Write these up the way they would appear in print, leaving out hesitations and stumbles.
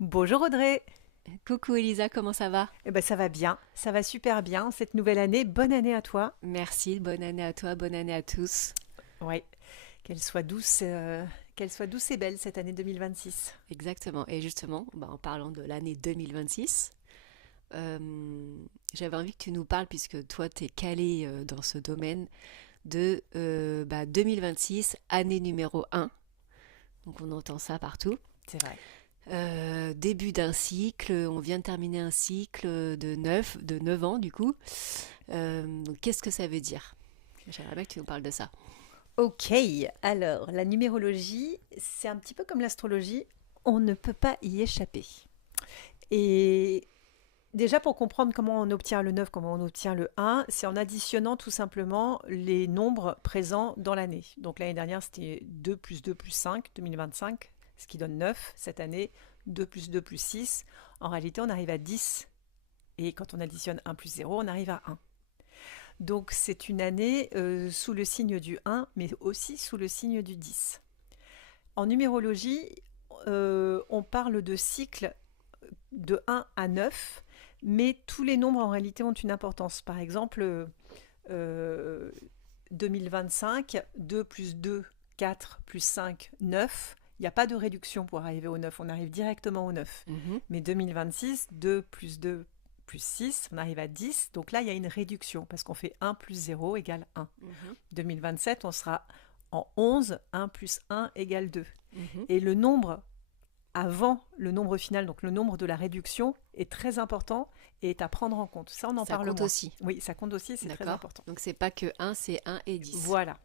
Bonjour Audrey. Coucou Elisa, comment ça va? Eh ben ça va bien, ça va super bien cette nouvelle année. Bonne année à toi. Merci, bonne année à toi, bonne année à tous. Ouais, qu'elle soit douce et belle cette année 2026. Exactement. Et justement, en parlant de l'année 2026, euh, j'avais envie que tu nous parles, puisque toi, tu es calé dans ce domaine, de 2026, année numéro un. Donc on entend ça partout. C'est vrai. Début d'un cycle, on vient de terminer un cycle de 9 ans du coup. Donc qu'est-ce que ça veut dire? J'aimerais bien que tu nous parles de ça. Ok, alors la numérologie, c'est un petit peu comme l'astrologie, on ne peut pas y échapper. Et déjà pour comprendre comment on obtient le 9, comment on obtient le un, c'est en additionnant tout simplement les nombres présents dans l'année. Donc l'année dernière c'était 2 plus 2 plus 5, 2025, ce qui donne 9. Cette année, 2 plus 2 plus 6. En réalité, on arrive à 10. Et quand on additionne un plus zéro, on arrive à un. Donc c'est une année sous le signe du un, mais aussi sous le signe du 10. En numérologie, on parle de cycles de un à 9, mais tous les nombres en réalité ont une importance. Par exemple, euh, 2025, 2 plus 2, 4 plus 5, 9. Il n'y a pas de réduction pour arriver au 9, on arrive directement au 9. Mhm, Mais 2026, 2 plus 2 plus 6, on arrive à 10. Donc là, il y a une réduction parce qu'on fait 1 plus 0 égale 1. mhm, 2027, on sera en 11, 1 plus 1 égale 2. mhm. Et le nombre avant le nombre final, donc le nombre de la réduction, est très important et est à prendre en compte. Ça, on en Ça parle compte moins. aussi. Oui, ça compte aussi, c'est très D'accord. important. Donc c'est pas que un, c'est un et 10. Voilà.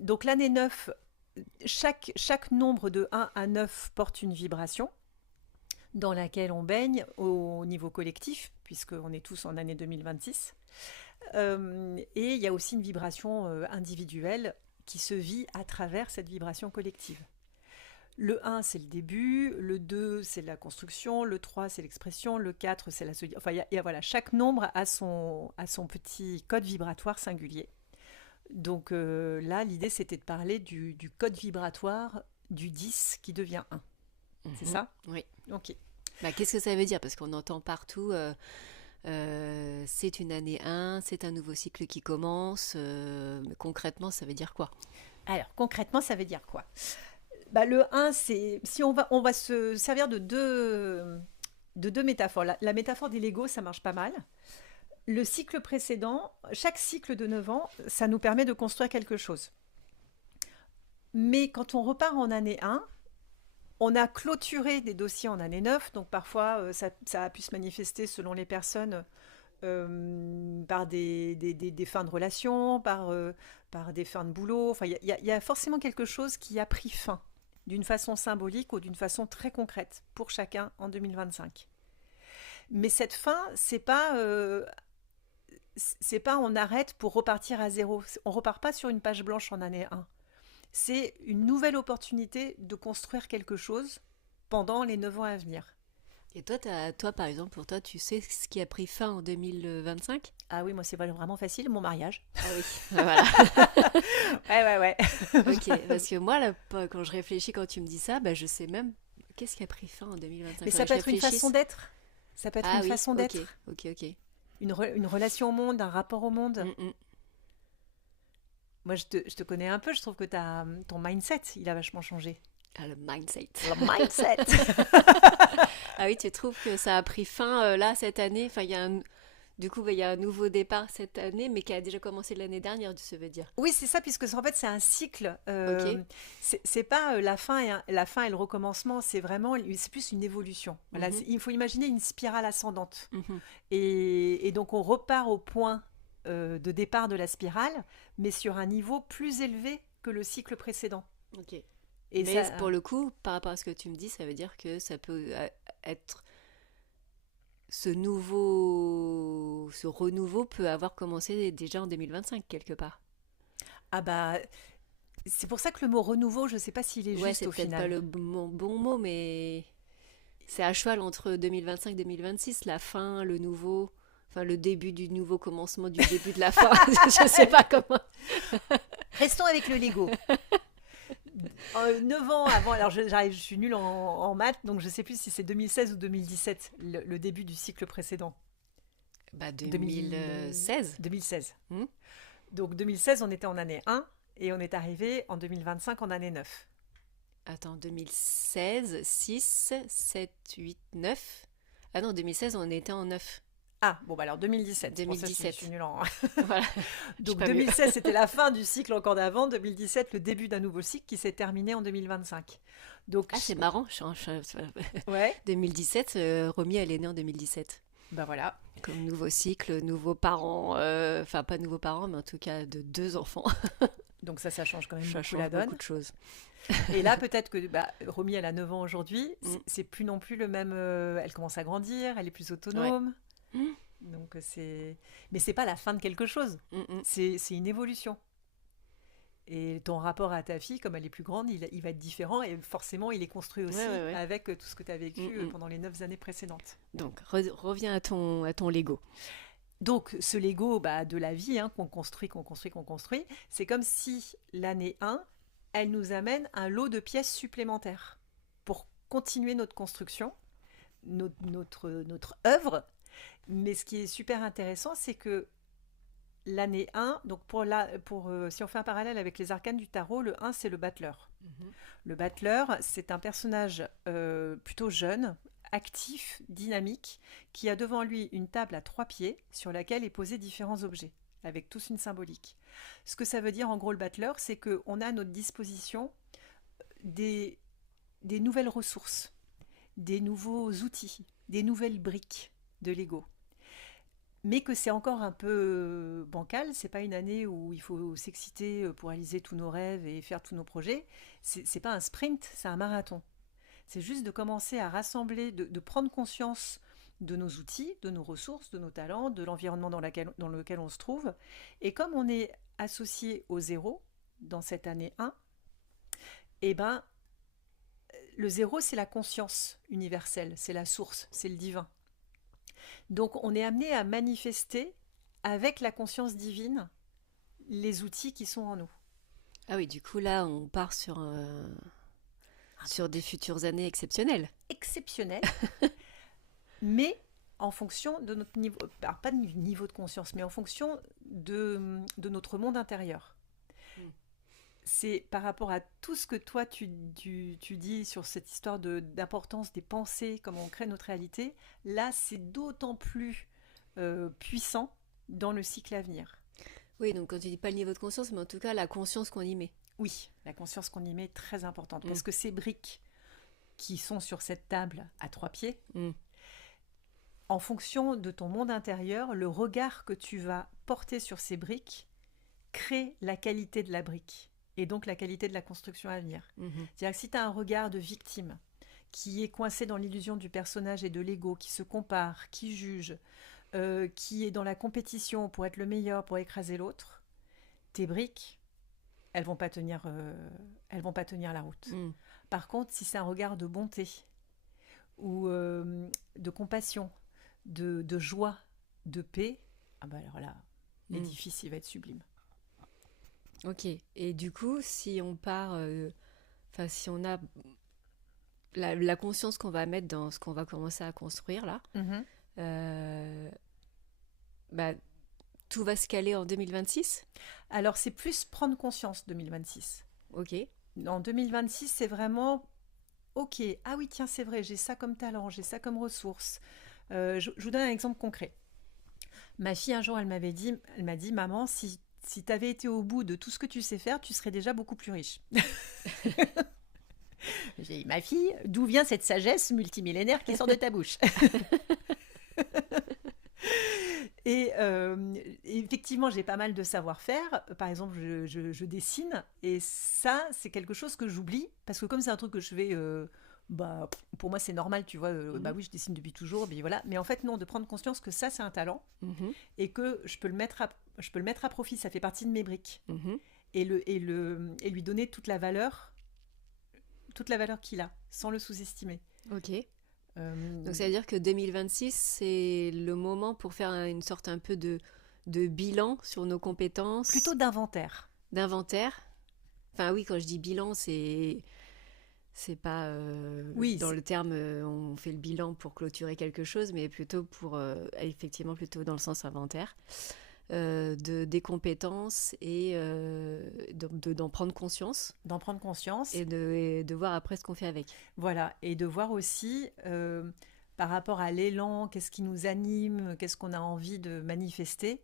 Donc l'année 9, chaque nombre de 1 à 9 porte une vibration dans laquelle on baigne au niveau collectif, puisqu'on est tous en année 2026. Et il y a aussi une vibration individuelle qui se vit à travers cette vibration collective. Le 1, c'est le début, le 2, c'est la construction, le 3, c'est l'expression, le 4, c'est la solidarité. Enfin, voilà, chaque nombre a son petit code vibratoire singulier. Donc là, l'idée, c'était de parler du code vibratoire du 10 qui devient un. C'est Mhm. ça? Oui. Ok. Qu'est-ce que ça veut dire? Parce qu'on entend partout, c'est une année un, c'est un nouveau cycle qui commence. Mais concrètement, ça veut dire quoi? Alors, concrètement, ça veut dire quoi? Bah, le un, c'est. Si on va se servir de deux métaphores. La métaphore des Legos, ça marche pas mal. Le cycle précédent, chaque cycle de 9 ans, ça nous permet de construire quelque chose. Mais quand on repart en année un, on a clôturé des dossiers en année 9, donc parfois ça a pu se manifester selon les personnes par des fins de relation, par des fins de boulot. Enfin, il y a forcément quelque chose qui a pris fin, d'une façon symbolique ou d'une façon très concrète, pour chacun en 2025. Mais cette fin, c'est pas on arrête pour repartir à zéro. On repart pas sur une page blanche en année un. C'est une nouvelle opportunité de construire quelque chose pendant les 9 ans à venir. Et toi, toi, par exemple, pour toi, tu sais ce qui a pris fin en 2025? Ah oui, moi c'est vraiment facile, mon mariage. Ah oui, voilà. Ouais, ouais, ouais. Ok, parce que moi, là, quand je réfléchis, quand tu me dis ça, je sais même qu'est-ce qui a pris fin en 2025. Mais Faudrait ça que peut je être une façon réfléchisse. d'être. Ça peut être Ah une oui, façon ok, d'être. ok, ok. Une relation au monde, un rapport au monde. Mm, mm. Moi, je te connais un peu, je trouve que ton mindset, il a vachement changé. Ah, le mindset. Le mindset. Ah oui, tu trouves que ça a pris fin là cette année? Enfin, du coup, il y a un nouveau départ cette année, mais qui a déjà commencé l'année dernière, ça veut dire. Oui, c'est ça, puisque en fait, c'est un cycle. Ok. C'est pas la fin et le recommencement, c'est plus une évolution. Voilà, Mhm, il faut imaginer une spirale ascendante. mhm. Et donc, on repart au point de départ de la spirale, mais sur un niveau plus élevé que le cycle précédent. Ok. Et Mais ça, pour le coup, par rapport à ce que tu me dis, ça veut dire que ça peut être ce renouveau peut avoir commencé déjà en 2025 quelque part. ah bah, c'est pour ça que le mot renouveau, je ne sais pas s'il est Ouais, juste c'est au peut-être pas final. le bon mot, mais c'est à cheval entre 2025-2026, la fin, le nouveau, enfin le début du nouveau commencement du début de la fin. Je sais pas comment. Restons avec le Lego. 9 ans avant, alors je suis nulle en maths, donc je ne sais plus si c'est 2016 ou 2017, le début du cycle précédent. Bah 2000, 2016. 2016. Hmm. Donc 2016, on était en année 1 et on est arrivé en 2025 en année 9. Attends, 2016, 6, 7, 8, 9. Ah non, 2016, on était en 9. Ah, bon, bah alors 2017, c'est pour ça que je suis 2017. nulle en... Voilà, je suis Donc pas mieux. 2016, c'était la fin du cycle encore d'avant. 2017, le début d'un nouveau cycle qui s'est terminé en 2025. Donc, Ah, c'est marrant. 2017, Romy, elle est née en 2017. bah voilà. Comme nouveau cycle, nouveaux parents. Enfin, pas nouveaux parents, mais en tout cas de 2 enfants. Donc ça change quand même Ça beaucoup la change donne. beaucoup de choses. Et là, peut-être que Romy, elle a 9 ans aujourd'hui. Mm. C'est plus non plus le même... elle commence à grandir, elle est plus Ouais. autonome. Mm, Donc c'est... Mais c'est pas la fin de quelque chose. mm, mm. C'est une évolution. Et ton rapport à ta fille, comme elle est plus grande, il va être différent et forcément, il est construit aussi Ouais, ouais, ouais. avec tout ce que tu as vécu Mm, mm. pendant les 9 années précédentes. Donc, reviens à ton Lego. Donc, ce Lego de la vie qu'on construit, c'est comme si l'année 1, elle nous amène un lot de pièces supplémentaires pour continuer notre construction, notre œuvre. Mais ce qui est super intéressant, c'est que l'année 1, donc si on fait un parallèle avec les arcanes du tarot, le 1, c'est le battleur. Mhm. Le battleur, c'est un personnage plutôt jeune, actif, dynamique, qui a devant lui une table à 3 pieds sur laquelle est posé différents objets, avec tous une symbolique. Ce que ça veut dire en gros le battleur, c'est qu'on a à notre disposition des nouvelles ressources, des nouveaux outils, des nouvelles briques de Lego. Mais que c'est encore un peu bancal, c'est pas une année où il faut s'exciter pour réaliser tous nos rêves et faire tous nos projets. C'est pas un sprint, c'est un marathon. C'est juste de commencer à rassembler, de prendre conscience de nos outils, de nos ressources, de nos talents, de l'environnement dans lequel on se trouve. Et comme on est associé au zéro dans cette année 1, eh ben, le zéro, c'est la conscience universelle, c'est la source, c'est le divin. Donc on est amené à manifester avec la conscience divine les outils qui sont en nous. Ah oui, du coup, là, on part sur des futures années exceptionnelles. Exceptionnel, mais en fonction de notre niveau, alors pas de niveau de conscience, mais en fonction de notre monde intérieur. Mm. C'est par rapport à tout ce que toi tu dis sur cette histoire d'importance des pensées, comment on crée notre réalité, là c'est d'autant plus puissant dans le cycle à venir. Oui, donc quand tu dis pas le niveau de conscience, mais en tout cas la conscience qu'on y met. Oui, la conscience qu'on y met est très importante, Mm. parce que ces briques qui sont sur cette table à 3 pieds, Mm. en fonction de ton monde intérieur, le regard que tu vas porter sur ces briques crée la qualité de la brique et donc la qualité de la construction à venir. Mhm. C'est-à-dire que si tu as un regard de victime qui est coincé dans l'illusion du personnage et de l'ego, qui se compare, qui juge, qui est dans la compétition pour être le meilleur, pour écraser l'autre, tes briques, elles vont pas tenir la route. Mm. Par contre, si c'est un regard de bonté ou de compassion, de joie, de paix, ah bah alors là, l'édifice, il va être sublime. Ok. Et du coup, si on part, si on a la conscience qu'on va mettre dans ce qu'on va commencer à construire là, euh, bah, tout va se caler en 2026. Alors, c'est plus prendre conscience 2026. Ok. En 2026, c'est vraiment, ok, ah oui, tiens, c'est vrai, j'ai ça comme talent, j'ai ça comme ressource. Je vous donne un exemple concret. Ma fille, un jour, elle m'a dit, maman, si tu avais été au bout de tout ce que tu sais faire, tu serais déjà beaucoup plus riche. J'ai dit, ma fille, d'où vient cette sagesse multimillénaire qui sort de ta bouche? Et effectivement, j'ai pas mal de savoir-faire. Par exemple, je dessine. Et ça, c'est quelque chose que j'oublie. Parce que comme c'est un truc que je fais, pour moi, c'est normal, tu vois. Bah oui, je dessine depuis toujours. Mais voilà. Mais en fait, non, de prendre conscience que ça, c'est un talent. Mhm. Et que je peux le mettre à profit. Ça fait partie de mes briques. Mhm. Et lui donner toute la valeur qu'il a, sans le sous-estimer. Ok. Donc ça veut dire que 2026, c'est le moment pour faire une sorte un peu de bilan sur nos compétences. Plutôt d'inventaire. D'inventaire. Enfin oui, quand je dis bilan, c'est pas Oui, dans le terme on fait le bilan pour clôturer quelque chose, mais plutôt pour effectivement plutôt dans le sens inventaire des compétences et d'en prendre conscience d'en prendre conscience. et de voir après ce qu'on fait avec. Voilà, et de voir aussi par rapport à l'élan, qu'est-ce qui nous anime, qu'est-ce qu'on a envie de manifester,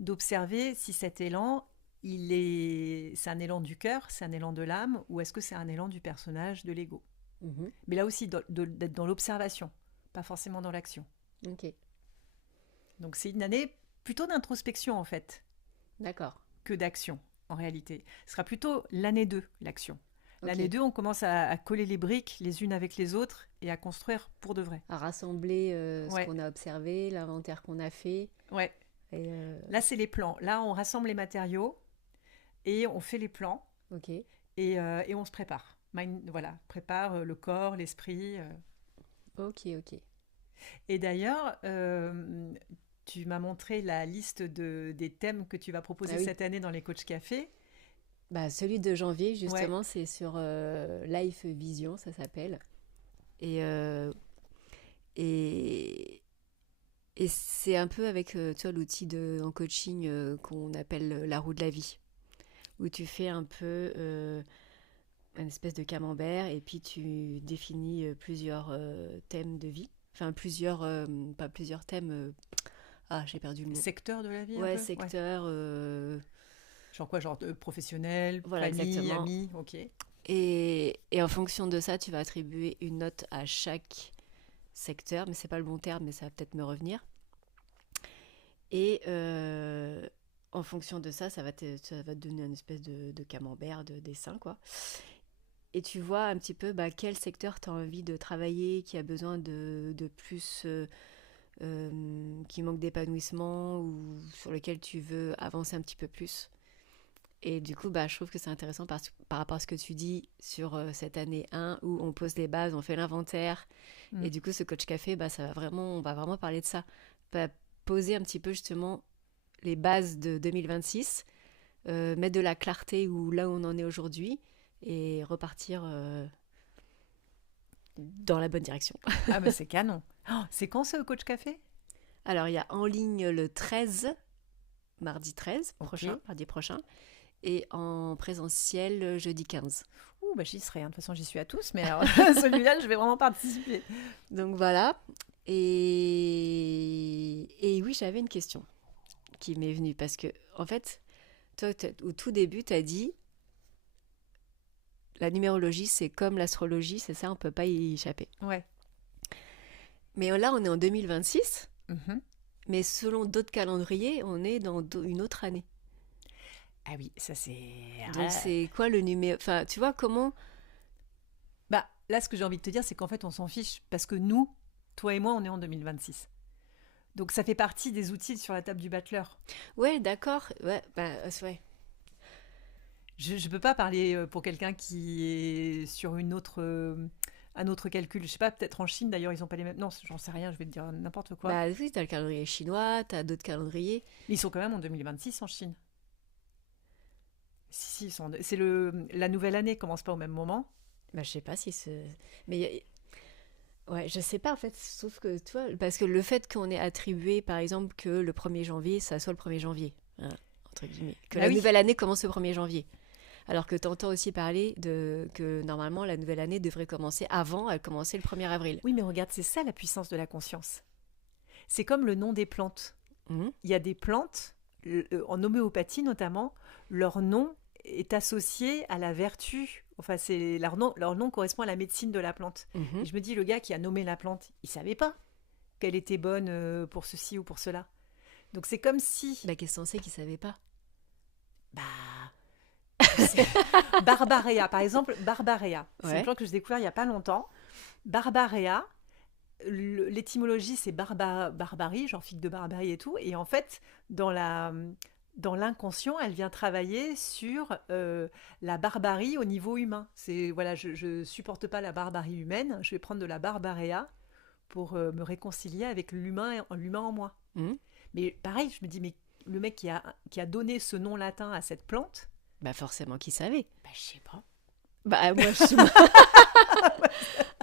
d'observer si cet élan, c'est un élan du cœur, c'est un élan de l'âme, ou est-ce que c'est un élan du personnage, de l'ego. Mhm. Mais là aussi, d'être dans l'observation, pas forcément dans l'action. Ok, Donc c'est une année plutôt d'introspection en fait, d'accord. que d'action en réalité. Ce sera plutôt l'année 2, l'action. L'année Ok. 2, on commence à coller les briques les unes avec les autres et à construire pour de vrai. À rassembler ce Ouais, qu'on a observé, l'inventaire qu'on a fait. ouais. Et, Là, c'est les plans. Là, on rassemble les matériaux et on fait les plans ok, et on se prépare. Voilà, prépare le corps, l'esprit. ok, ok. Et d'ailleurs, tu m'as montré la liste des thèmes que tu vas Ah proposer oui. cette année dans les coachs café. Bah, celui de janvier, Ouais, justement, c'est sur Life Vision, ça s'appelle. Et, et, et c'est un peu avec tu vois, l'outil en coaching qu'on appelle la roue de la vie, où tu fais un peu une espèce de camembert et puis tu définis plusieurs thèmes de vie. Enfin, pas plusieurs thèmes. Ah, j'ai perdu le mot. secteur de la vie un Ouais, peu. Ouais. secteur. Genre quoi, genre professionnel, Voilà, famille, exactement. amis, ok. Et en fonction de ça, tu vas attribuer une note à chaque secteur, mais c'est pas le bon terme, mais ça va peut-être me revenir. Et en fonction de ça, ça va te donner une espèce de camembert, de dessin, quoi. Et tu vois un petit peu quel secteur tu as envie de travailler, qui a besoin de plus, qui manque d'épanouissement ou sur lequel tu veux avancer un petit peu plus. Et du coup, je trouve que c'est intéressant par rapport à ce que tu dis sur cette année 1 où on pose les bases, on fait l'inventaire. Mm. Et du coup, ce coach café, on va vraiment parler de ça. Bah, poser un petit peu justement les bases de 2026, mettre de la clarté là où on en est aujourd'hui et repartir dans la bonne direction. Ah, mais c'est canon. Oh, c'est quand ce coach café? Alors, il y a en ligne le 13, mardi 13 Ok. prochain, mardi prochain, et en présentiel jeudi 15. Ouh, bah j'y serai, hein. De toute façon, j'y suis à tous, mais alors celui-là, je vais vraiment participer. Donc voilà. Et oui, j'avais une question qui m'est venue parce que, en fait, toi, au tout début, tu as dit la numérologie, c'est comme l'astrologie, c'est ça, on peut pas y échapper. Ouais. Mais là, on est en 2026, Mhm. mais selon d'autres calendriers, on est dans une autre année. Ah oui, ça c'est... Donc, c'est quoi le numéro? Enfin, tu vois comment? Bah, là, ce que j'ai envie de te dire, c'est qu'en fait, on s'en fiche parce que nous, toi et moi, on est en 2026. Donc, ça fait partie des outils sur la table du battleur. Ouais, d'accord. Ouais, ouais. Je ne peux pas parler pour quelqu'un qui est sur un autre calcul. Je sais pas, peut-être en Chine, d'ailleurs, ils n'ont pas les mêmes... Non, j'en sais rien, je vais te dire n'importe quoi. Bah oui, t'as le calendrier chinois, t'as d'autres calendriers. Mais ils sont quand même en 2026 en Chine. Si, si, la nouvelle année commence pas au même moment. Je sais pas si c'est... Mais ouais, je sais pas en fait, sauf que tu vois, parce que le fait qu'on ait attribué par exemple que le 1er janvier, ça soit le 1er janvier, hein, entre guillemets, que Bah la oui. nouvelle année commence le 1er janvier. Alors que t'entends aussi parler que normalement la nouvelle année devrait commencer avant, elle commençait le 1er avril. Oui, mais regarde, c'est ça la puissance de la conscience. C'est comme le nom des plantes. Mhm. Il y a des plantes, en homéopathie notamment, leur nom est associé à la vertu. Enfin, leur nom correspond à la médecine de la plante. Et Mhm. je me dis, le gars qui a nommé la plante, il savait pas qu'elle était bonne pour ceci ou pour cela. Donc c'est comme si, La question c'est qu'ils savaient pas. bah, c'est- Barbarea, par exemple, Barbarea, c'est une Ouais. plante que j'ai découvert il y a pas longtemps. Barbarea, l'étymologie c'est barbarie, genre figue de barbarie et tout. Et en fait, dans l'inconscient, elle vient travailler sur la barbarie au niveau humain. C'est voilà, je supporte pas la barbarie humaine. Je vais prendre de la barbarea pour me réconcilier avec l'humain en moi. Mhm. Mais pareil, je me dis mais le mec qui a donné ce nom latin à cette plante, Bah forcément qu'ils savaient. Bah, je sais pas. Bah moi je suis...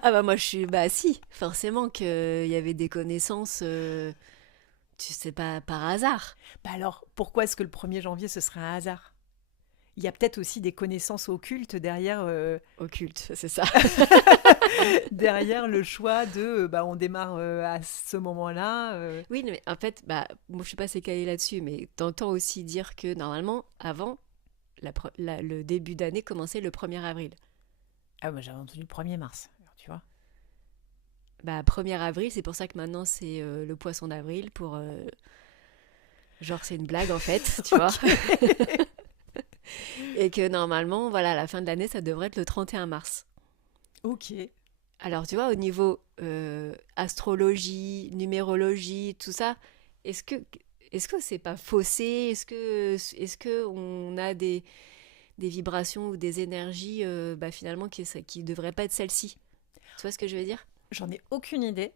Ah bah moi je suis... Bah si, forcément qu'il y avait des connaissances, tu sais pas, par hasard. Bah alors, pourquoi est-ce que le 1er janvier, ce serait un hasard? Il y a peut-être aussi des connaissances occultes derrière, Occulte, c'est ça. derrière le choix de, bah, on démarre à ce moment-là. Oui, mais en fait, bah, moi je suis pas assez calée là-dessus, mais t'entends aussi dire que normalement, avant, le début d'année commençait le 1er avril. Ah, moi j'avais entendu le 1er mars, alors, tu vois. Bah, 1er avril, c'est pour ça que maintenant c'est le poisson d'avril pour... genre c'est une blague en fait, tu vois. Et que normalement, voilà, à la fin de l'année, ça devrait être le 31 mars. Ok. Alors, tu vois, au niveau astrologie, numérologie, tout ça, est-ce que est-ce que c'est pas faussé? Est-ce que on a des vibrations ou des énergies bah, finalement qui devraient pas être celles-ci? Tu vois ce que je veux dire? J'en ai aucune idée.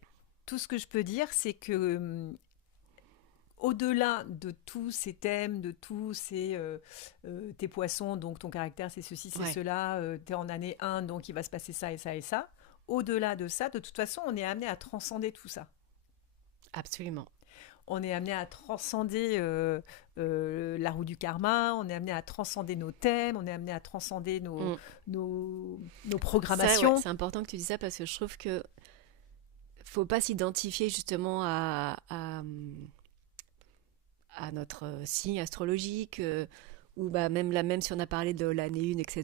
Tout ce que je peux dire, c'est que au-delà de tous ces thèmes, de tous ces tes poissons, donc ton caractère, c'est ceci, c'est Ouais, cela, t'es en année 1, donc il va se passer ça et ça et ça. Au-delà de ça, de toute façon, on est amené à transcender tout ça. absolument. On est amené à transcender la roue du karma, on est amené à transcender nos thèmes, on est amené à transcender Mm. nos Ça, ouais, programmations. c'est important que tu dis ça parce que je trouve que faut pas s'identifier justement à notre signe astrologique, ou bah, même si on a parlé de l'année 1, etc.,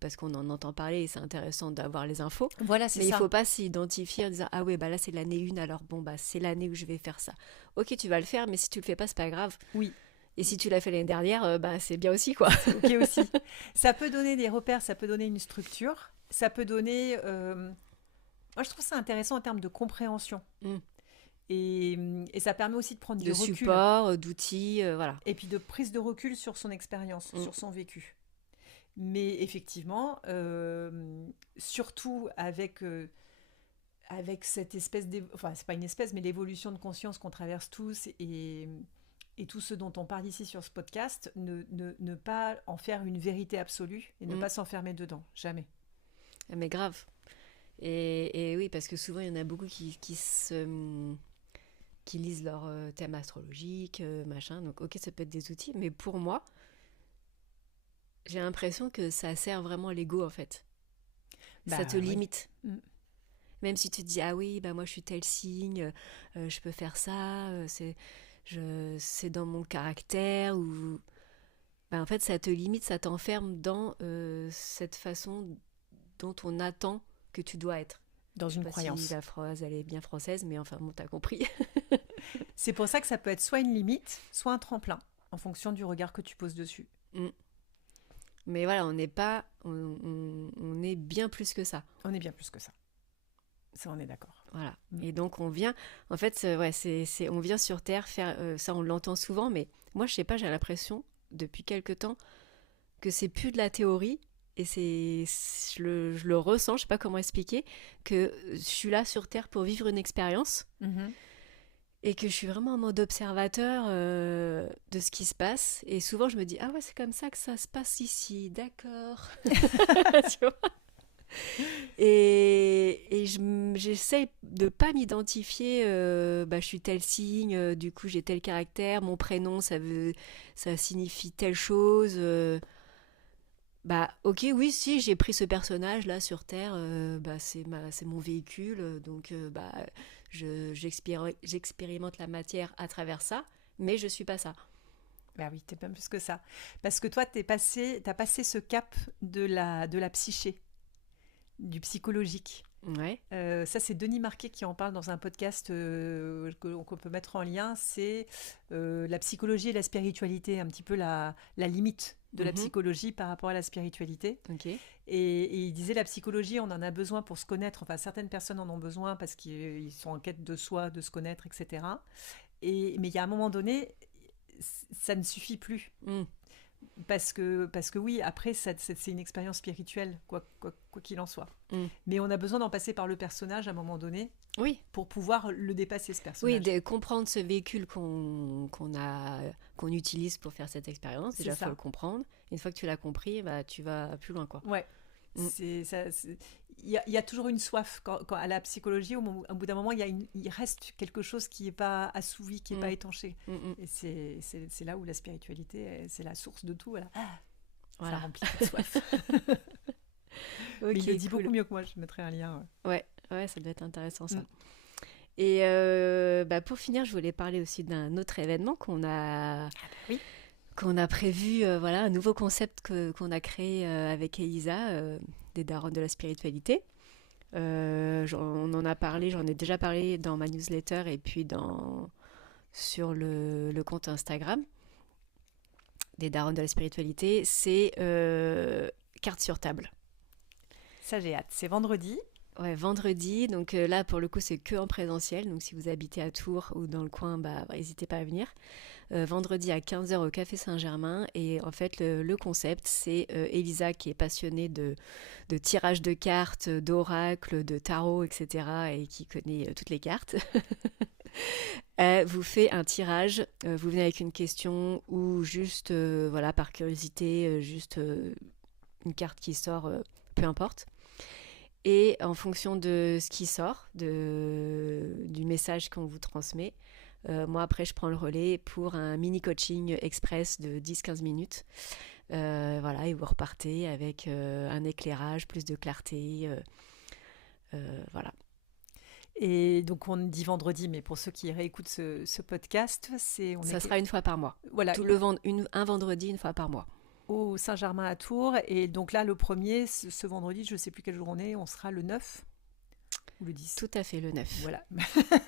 parce qu'on en entend parler et c'est intéressant d'avoir les infos. Voilà, c'est Mais il ça. faut pas s'identifier en disant ah ouais, bah là c'est l'année 1, alors bon, bah c'est l'année où je vais faire ça. Ok, tu vas le faire, mais si tu le fais pas, c'est pas grave. Oui, Et si tu l'as fait l'année dernière, bah c'est bien aussi, quoi. c'est OK aussi. Ça peut donner des repères, ça peut donner une structure, ça peut donner... moi, je trouve ça intéressant en termes de compréhension. Mm. Et ça permet aussi de prendre du De recul. support, d'outils, voilà. Et puis de prise de recul sur son expérience, Mm. sur son vécu. Mais effectivement, surtout avec cette espèce enfin, c'est pas une espèce, mais l'évolution de conscience qu'on traverse tous et tout ce dont on parle ici sur ce podcast, ne pas en faire une vérité absolue et ne Mm. pas s'enfermer dedans, jamais. Mais grave. Et oui, parce que souvent il y en a beaucoup qui lisent leur thème astrologique, machin. Donc ok, ça peut être des outils, mais pour moi, j'ai l'impression que ça sert vraiment à l'ego en fait. Ça Bah te oui. limite. Mm. Même si tu te dis ah oui, bah moi je suis tel signe, je peux faire ça, c'est dans mon caractère ou bah, en fait ça te limite, ça t'enferme dans cette façon dont on attend que tu dois être. Dans Je sais une pas si croyance. la phrase elle est bien française, mais enfin bon t'as compris. C'est pour ça que ça peut être soit une limite, soit un tremplin, en fonction du regard que tu poses dessus. Mm. Mais voilà, on n'est pas, on est bien plus que ça. On est bien plus que ça. Ça, on est d'accord. Voilà. Mm. Et donc on vient, en fait, ouais, on vient sur Terre faire, ça on l'entend souvent, mais moi je sais pas, j'ai l'impression depuis quelque temps que c'est plus de la théorie et je le ressens, je sais pas comment expliquer, que je suis là sur Terre pour vivre une expérience Mhm. et que je suis vraiment en mode observateur de ce qui se passe. Et souvent je me dis ah ouais c'est comme ça que ça se passe ici, d'accord. Tu vois. J'essaie de pas m'identifier, bah, je suis tel signe, du coup j'ai tel caractère, mon prénom ça signifie telle chose. Bah ok, oui, si j'ai pris ce personnage là sur Terre, bah, c'est mon véhicule, donc bah, j'expérimente la matière à travers ça, mais je suis pas ça. Bah oui, t'es bien plus que ça. Parce que toi, t'as passé ce cap de la psyché, du psychologique. Ouais. Ça, c'est Denis Marquet qui en parle dans un podcast qu'on peut mettre en lien. C'est la psychologie et la spiritualité, un petit peu la limite de la Mhm. psychologie par rapport à la spiritualité. Ok. Et il disait la psychologie, on en a besoin pour se connaître. Enfin, certaines personnes en ont besoin parce qu'ils sont en quête de soi, de se connaître, etc. Mais il y a un moment donné, ça ne suffit plus. Mm. Parce que oui, après, c'est une expérience spirituelle, quoi qu'il en soit. Mm. Mais on a besoin d'en passer par le personnage à un moment donné Oui. pour pouvoir le dépasser, ce Oui, personnage. de comprendre ce véhicule qu'on utilise pour faire cette expérience, C'est déjà, il faut ça. le comprendre. Une fois que tu l'as compris, bah, tu vas plus loin, quoi. Ouais. Mm. Il y a toujours une soif à la psychologie. Au bout d'un moment, il reste quelque chose qui n'est pas assouvi, qui n'est pas Mm. étanché. Mm, mm. Et c'est là où la spiritualité, c'est la source de tout. Voilà. Ça Voilà. remplit cette soif. Mais Ok, il le dit cool. beaucoup mieux que moi. Je mettrai un lien. Ouais, ça doit être intéressant, ça. Mm. Et bah, pour finir, je voulais parler aussi d'un autre événement Oui. qu'on a prévu, voilà, un nouveau concept qu'on a créé avec Elisa, des darons de la spiritualité. On en a parlé, j'en ai déjà parlé dans ma newsletter et puis sur le compte Instagram des darons de la spiritualité. C'est carte sur table. Ça, j'ai hâte. C'est vendredi. Ouais, vendredi. Donc là, pour le coup, c'est que en présentiel. Donc si vous habitez à Tours ou dans le coin, bah, n'hésitez pas à venir. Vendredi à 15h au Café Saint-Germain. Et en fait, le concept, c'est Elisa qui est passionnée de tirage de cartes, d'oracles, de tarot, etc. et qui connaît toutes les cartes. Vous fait un tirage. Vous venez avec une question ou juste, voilà, par curiosité, juste une carte qui sort, peu importe. Et en fonction de ce qui sort, du message qu'on vous transmet, moi après je prends le relais pour un mini coaching express de 10-15 minutes. Voilà, et vous repartez avec un éclairage, plus de clarté. Voilà. Et donc, on dit vendredi, mais pour ceux qui réécoutent ce podcast, Ça sera une fois par mois. Voilà, Un vendredi, une fois par mois. au Saint-Germain à Tours. Et donc là, le premier, ce vendredi, je ne sais plus quelle jour on sera le 9 ou le 10. Tout à fait, le 9. Voilà,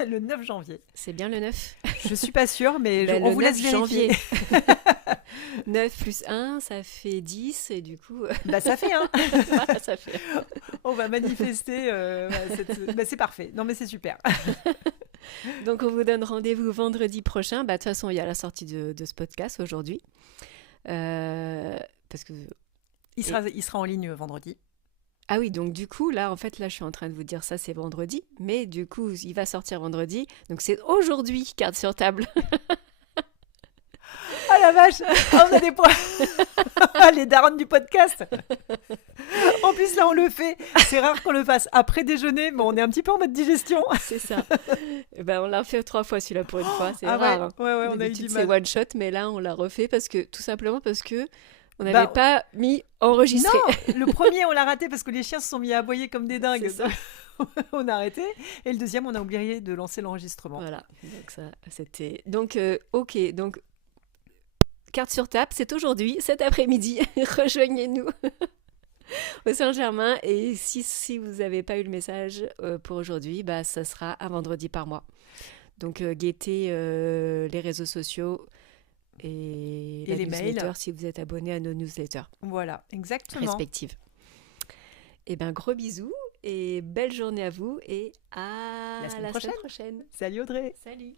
le 9 janvier. C'est bien le 9? Je ne suis pas sûre, mais Ben, on le vous 9 laisse vérifier. janvier. 9 plus 1, ça fait 10, et du coup, Bah, ça fait, hein. voilà, ça fait. On va manifester. Bah, c'est parfait. Non, mais c'est super. Donc, on vous donne rendez-vous vendredi prochain. Bah, de toute façon, il y a la sortie de ce podcast aujourd'hui. Parce que... Il sera en ligne vendredi. Ah oui, donc du coup, là, en fait, là, je suis en train de vous dire ça, c'est vendredi. Mais du coup, il va sortir vendredi. Donc, c'est aujourd'hui, carte sur table. Ah la vache, on a des points. Les darons du podcast. En plus, là, on le fait. C'est rare qu'on le fasse après déjeuner, mais on est un petit peu en mode digestion. C'est ça. Eh ben, on l'a fait 3 fois celui-là pour une fois. C'est Ah rare. Hein. ouais, on a eu D'habitude, du c'est mal. one shot, mais là, on l'a refait tout simplement parce que on Bah, n'avait pas mis enregistré. Non, le premier, on l'a raté parce que les chiens se sont mis à aboyer comme des dingues. C'est ça. On a arrêté. Et le deuxième, on a oublié de lancer l'enregistrement. Voilà. Donc ça, c'était. Donc ok. Donc carte sur table, c'est aujourd'hui, cet après-midi. Rejoignez-nous au Saint-Germain. Et si vous n'avez pas eu le message pour aujourd'hui, bah ça sera un vendredi par mois. Donc guettez les réseaux sociaux et la les newsletter mails. si vous êtes abonné à nos newsletters Voilà, exactement. respectives. Et ben gros bisous et belle journée à vous et à La semaine la prochaine. semaine prochaine. Salut Audrey. Salut.